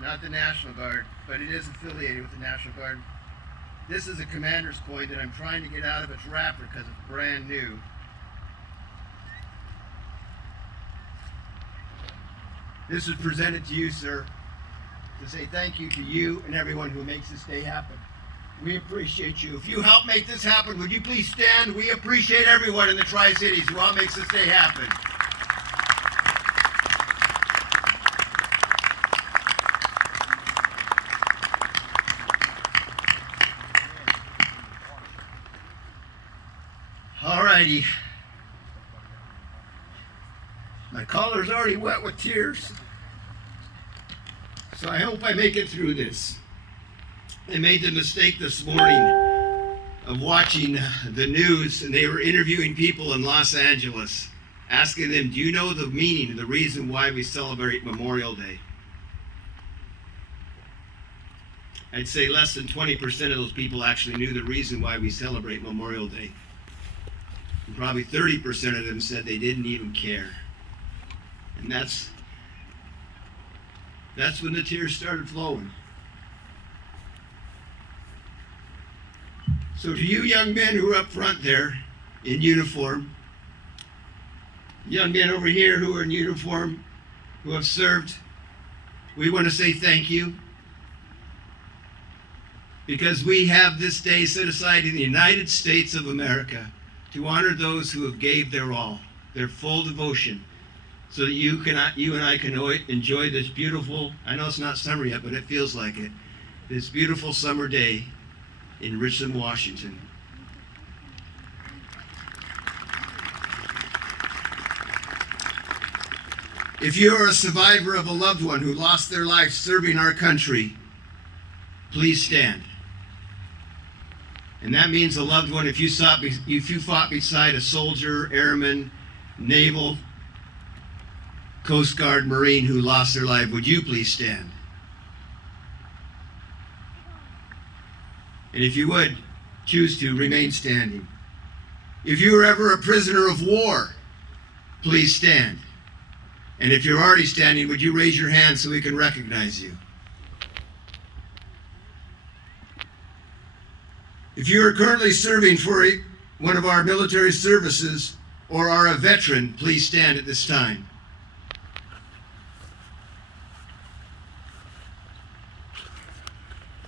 not the National Guard, but it is affiliated with the National Guard. This is a commander's coin that I'm trying to get out of its wrapper because it's brand new. This is presented to you, sir, to say thank you to you and everyone who makes this day happen. We appreciate you. If you help make this happen, would you please stand? We appreciate everyone in the Tri-Cities who help makes this day happen. All righty. My collar's already wet with tears, so I hope I make it through this. I made the mistake this morning of watching the news, and they were interviewing people in Los Angeles, asking them, do you know the meaning and the reason why we celebrate Memorial Day? I'd say less than 20% of those people actually knew the reason why we celebrate Memorial Day. And probably 30% of them said they didn't even care. And that's when the tears started flowing. So to you young men who are up front there in uniform, young men over here who are in uniform, who have served, we want to say thank you. Because we have this day set aside in the United States of America to honor those who have gave their all, their full devotion, so that you and I can enjoy this beautiful, I know it's not summer yet, but it feels like it, this beautiful summer day in Richland, Washington. If you are a survivor of a loved one who lost their life serving our country, please stand. And that means a loved one, if you fought beside a soldier, airman, naval, Coast Guard, Marine who lost their life, would you please stand? And if you would, choose to remain standing. If you were ever a prisoner of war, please stand. And if you're already standing, would you raise your hand so we can recognize you? If you are currently serving for one of our military services or are a veteran, please stand at this time.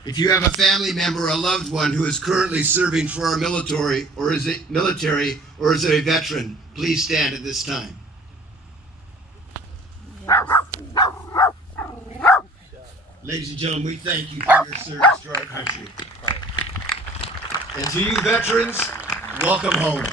If you have a family member or a loved one who is currently serving for our military or is a veteran, please stand at this time. Ladies and gentlemen, we thank you for your service to our country. And to you veterans, welcome home.